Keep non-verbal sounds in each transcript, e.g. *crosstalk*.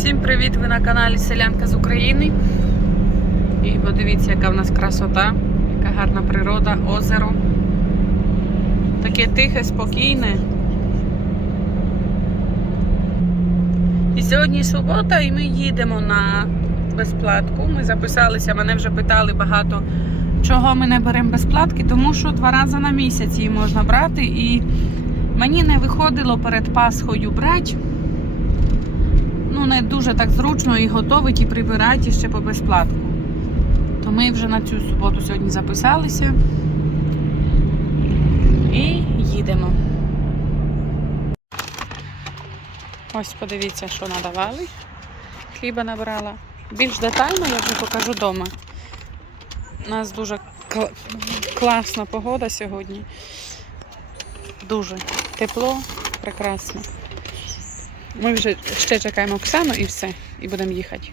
Всім привіт! Ви на каналі Селянка з України. І подивіться, яка в нас красота, яка гарна природа, озеро. Таке тихе, спокійне. І сьогодні субота, і ми їдемо на безплатку. Ми записалися, мене вже питали багато, чого ми не беремо безплатки, тому що два рази на місяць її можна брати. І мені не виходило перед Пасхою брати ну не дуже так зручно і готовить, і прибирати і ще по безплатку. То ми вже на цю суботу сьогодні записалися і їдемо. Ось подивіться, що надавали. Хліба набрала. Більш детально я вже покажу вдома. У нас дуже кл- класна погода сьогодні. Дуже тепло, прекрасно. Ми вже ще чекаємо Оксану і все, і будемо їхати.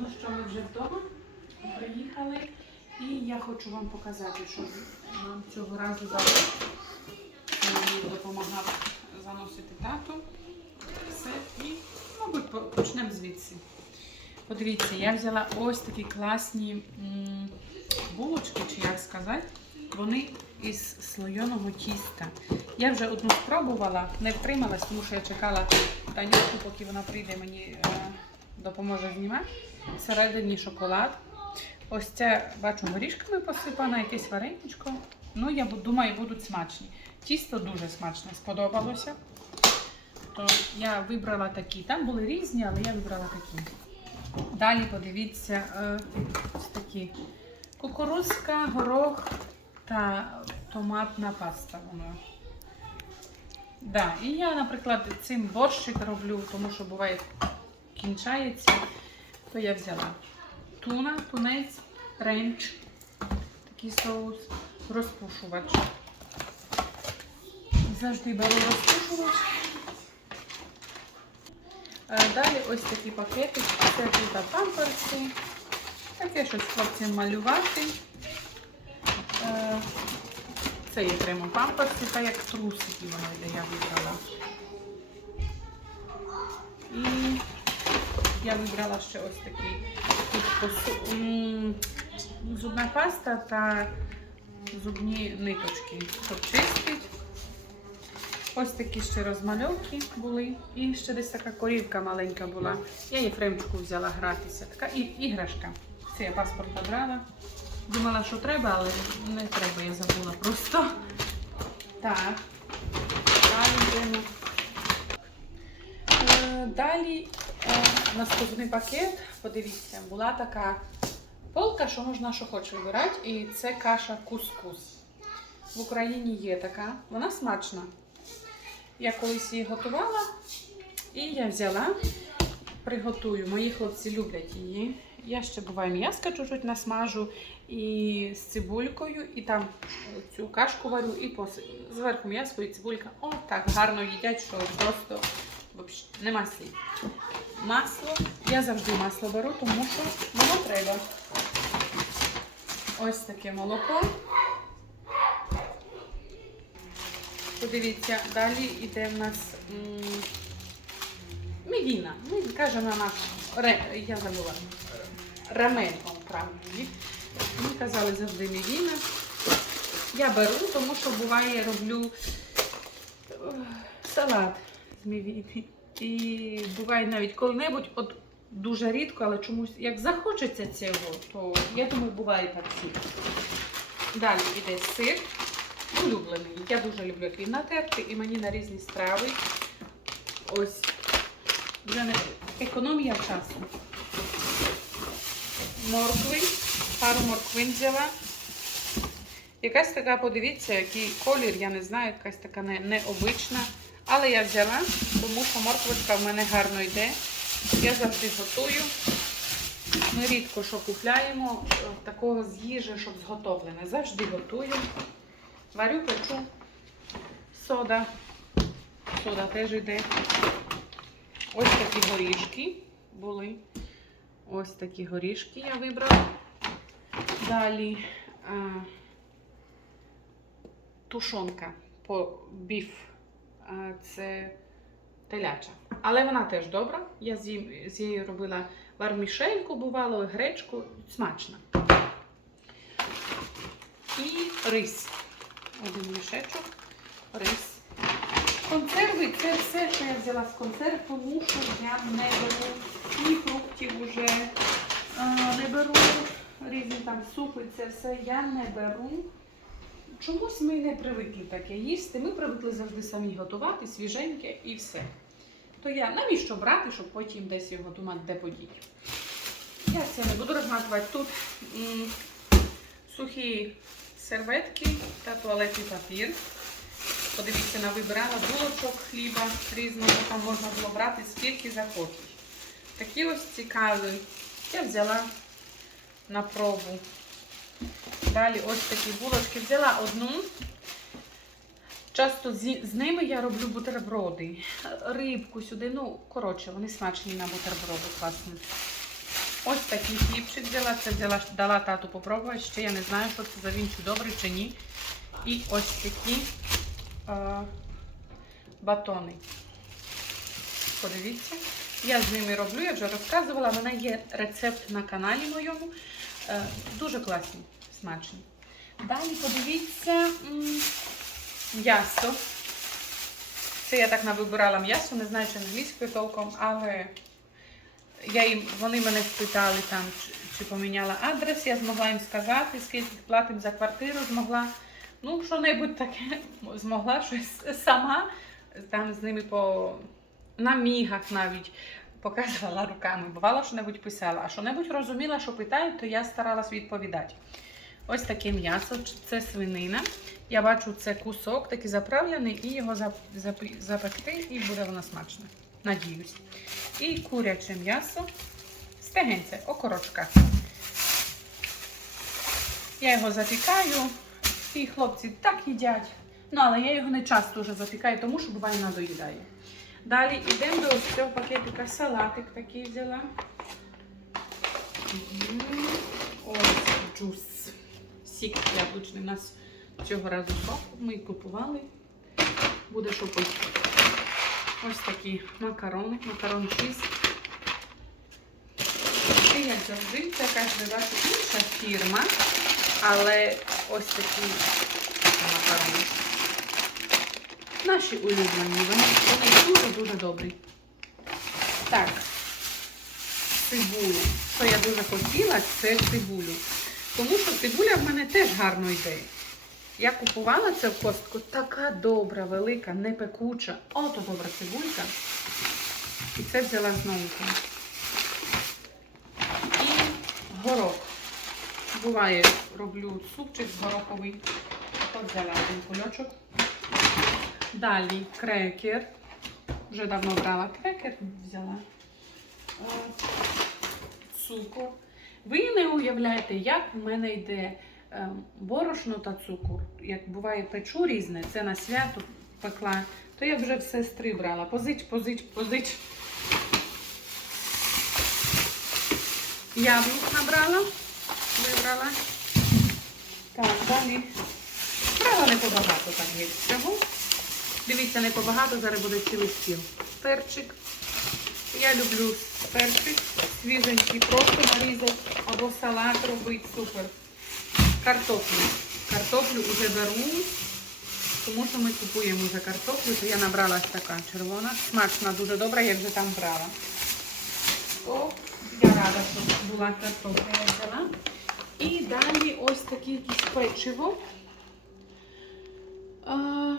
Ну що, ми вже вдома приїхали, і я хочу вам показати, що нам цього разу дали. Допомагав заносити тато. Все, і, мабуть, почнемо звідси. Подивіться, я взяла ось такі класні булочки, чи як сказати. Вони із слойоного тіста. Я вже одну спробувала, не втрималась, тому що я чекала Танюшку, поки вона прийде, мені е, допоможе знімати. Всередині шоколад. Ось це, бачу, горішками посипано, якесь вареничко. Ну, я думаю, будуть смачні. Тісто дуже смачне, сподобалося. То я вибрала такі. Там були різні, але я вибрала такі. Далі подивіться, е, ось такі. Кукурузка, горох та томатна паста. Воно. Да. І я, наприклад, цим борщик роблю, тому що буває кінчається, то я взяла туна, тунець, ренч, такий соус, розпушувач. Завжди беру розпушувач. Е, Далі ось такі пакети, це тут памперси. Таке щось хлопцям малювати. Е, Це є прямо памперси, та як трусики йде, я вибрала. І я вибрала ще ось такий тут зубна паста та зубні ниточки, щоб чистити. Ось такі ще розмальовки були. І ще десь така корівка маленька була. Я Єфремчику взяла гратися. Така і, іграшка. Це я паспорт забрала. Думала, що треба, але не треба, я забула просто. Так. Далі. Е, Далі е, наступний пакет. Подивіться, була така полка, що можна що хочеш вибирати. І це каша кускус. В Україні є така, вона смачна. Я колись її готувала, і я взяла, приготую. Мої хлопці люблять її. Я ще буває м'яска чуть-чуть насмажу і з цибулькою, і там цю кашку варю, і пос... зверху м'ясо і цибулька. О, так гарно їдять, що просто нема слів. Масло. Я завжди масло беру, тому що воно треба. Ось таке молоко. Подивіться, далі йде в нас мівіна. Ми кажемо на ре, я забула. Рамен, он правильно. Мені казали завжди мівіна. Я беру, тому що буває роблю е, салат з мівіни. І буває навіть коли-небудь, от дуже рідко, але чомусь як захочеться цього, то я думаю, буває так всі. Далі йде сир улюблений. Я дуже люблю хліб натерти і мені на різні страви. Ось вже не економія часу. Моркви, пару морквин взяла. Якась така, подивіться, який колір, я не знаю, якась така не, необична. Але я взяла, тому що морквочка в мене гарно йде. Я завжди готую. Ми рідко що купляємо е, такого з їжі, щоб зготовлене. Завжди готую. Варю, печу. Сода. Сода теж йде. Ось такі горішки були. Ось такі горішки я вибрала. Далі а, тушонка по біф. Це теляча. Але вона теж добра. Я з нею робила вармішельку, бувало, гречку. Смачна. І рис. Один мішечок. Рис. Консерви це все, що я взяла з консерв, тому що я не беру ні фруктів уже, не беру різні там супи, це все я не беру. Чомусь ми не привикли таке їсти. Ми привикли завжди самі готувати, свіженьке і все. То я навіщо брати, щоб потім десь його думати, де подіти. Я це не буду розматувати. Тут м, сухі серветки та туалетний папір. Подивіться, на вибирала булочок хліба різного, там можна було брати скільки захочеш. Такі ось цікаві. Я взяла на пробу. Далі ось такі булочки. Взяла одну. Часто зі- з ними я роблю бутерброди. Рибку сюди. Ну, коротше, вони смачні на бутерброди, класно. Ось такий хлібчик взяла. Це взяла, дала тату попробувати. Ще я не знаю, що це за він, чи добрий, чи ні. І ось такі е, батони. Подивіться. Я з ними роблю, я вже розказувала. В мене є рецепт на каналі моєму. Е, дуже класні, смачні. Далі подивіться м'ясо. Це я так навибирала м'ясо, не знаю, чи англійською толком, але я їм, вони мене спитали там, чи, поміняла адрес, я змогла їм сказати, скільки платимо за квартиру, змогла. Ну, що-небудь таке *laughs* змогла щось сама там з ними по на мігах навіть показувала руками. Бувало, що-небудь писала, а що-небудь розуміла, що питають, то я старалась відповідати. Ось таке м'ясо, це свинина. Я бачу, це кусок такий заправлений, і його запекти, і буде воно смачно. Надіюсь. І куряче м'ясо, стегенце, окорочка. Я його запікаю, і хлопці так їдять. Ну, але я його не часто вже запікаю, тому що буває надоїдає. Далі йдемо до ось цього пакетика салатик такий взяла. Ось джус. Сік яблучний. У нас цього разу сок ми купували. Буде що. Ось такі макарони, макарон чіз. І як завжди, це якась ваша інша фірма, але ось такі макарони. Наші улюблені, вони, дуже-дуже добрі. Так, цибулю. Що я дуже хотіла, це цибулю. Тому що цибуля в мене теж гарно йде. Я купувала це в костку, така добра, велика, не пекуча. Ото добра цибулька. І це взяла знову. І горох. Буває, роблю супчик гороховий. От взяла один кульочок. Далі крекер. Вже давно брала крекер, взяла. Цукор. Ви не уявляєте, як в мене йде е, борошно та цукор. Як буває печу різне, це на свято пекла, то я вже все стри брала. Позич, позич, позич. Яблук набрала, вибрала. Так, далі. Брала не побагато так є всього. Дивіться, не побагато, зараз буде цілий стіл. Перчик. Я люблю перчик, свіженький, просто нарізати або салат робити, супер. Картоплю. Картоплю вже беру, тому що ми купуємо вже картоплю, то я набрала така червона. Смачна, дуже добра, я вже там брала. О, я рада, що була картопля взяла. І далі ось таке якесь печиво. А,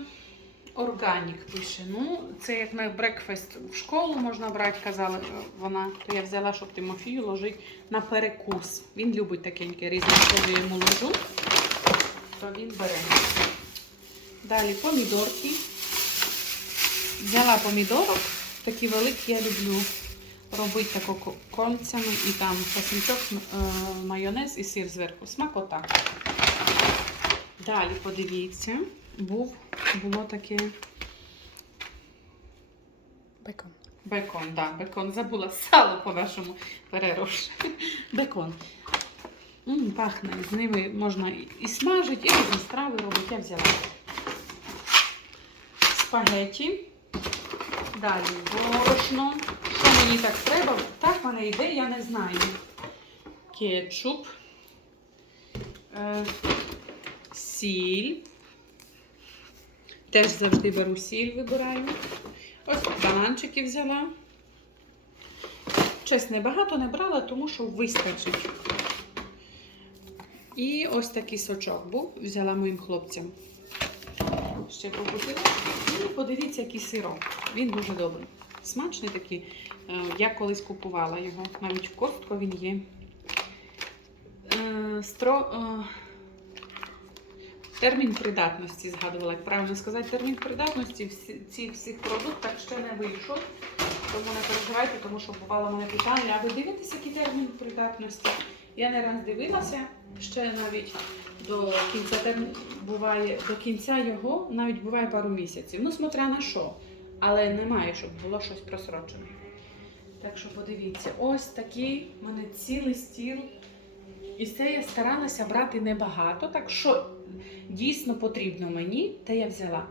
органік пише. Ну, це як на брекфест в школу можна брати, казала вона. То я взяла, щоб Тимофію ложити на перекус. Він любить такеньке різне, коли йому ложу, то він бере. Далі помідорки. Взяла помідорок, такі великі я люблю робити тако кольцями і там чесничок, е, майонез і сир зверху. Смакота. Далі подивіться, був, було таке Бекон. бекон, да, бекон. Забула сало по-вашому перерош. Бекон. М, пахне, з ними можна і- смажити, і різні страви робити. Я взяла. Спагеті. Далі борошно. Що мені так треба? Так мене йде, я не знаю. Кетчуп. Е, сіль. Теж завжди беру сіль, вибираю. Ось бананчики взяла. Чесно, багато не брала, тому що вистачить. І ось такий сочок був, взяла моїм хлопцям. Ще покупила. І подивіться, який сирок. Він дуже добрий. Смачний такий. Е, Я колись купувала його. Навіть в костку він є. Е, Стро... Термін придатності згадувала, як правильно сказати, термін придатності всі, ці всіх продуктах ще не вийшов. Тому не переживайте, тому що бувало мене питання, а ви дивитеся, який термін придатності? Я не раз дивилася, ще навіть до кінця терміну буває, до кінця його навіть буває пару місяців. Ну, смотря на що. Але немає, щоб було щось просрочене. Так що подивіться, ось такий в мене цілий стіл. І це я старалася брати небагато, так що дійсно потрібно мені, те я взяла.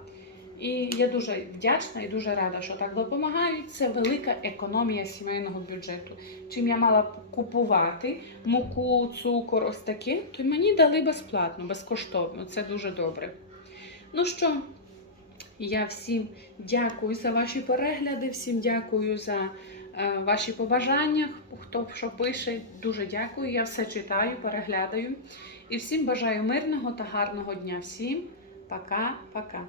І я дуже вдячна і дуже рада, що так допомагають. Це велика економія сімейного бюджету. Чим я мала купувати муку, цукор, ось таке, то мені дали безплатно, безкоштовно. Це дуже добре. Ну що, я всім дякую за ваші перегляди, всім дякую за е, ваші побажання. Хто що пише, дуже дякую. Я все читаю, переглядаю. І всім бажаю мирного та гарного дня. Всім пока-пока.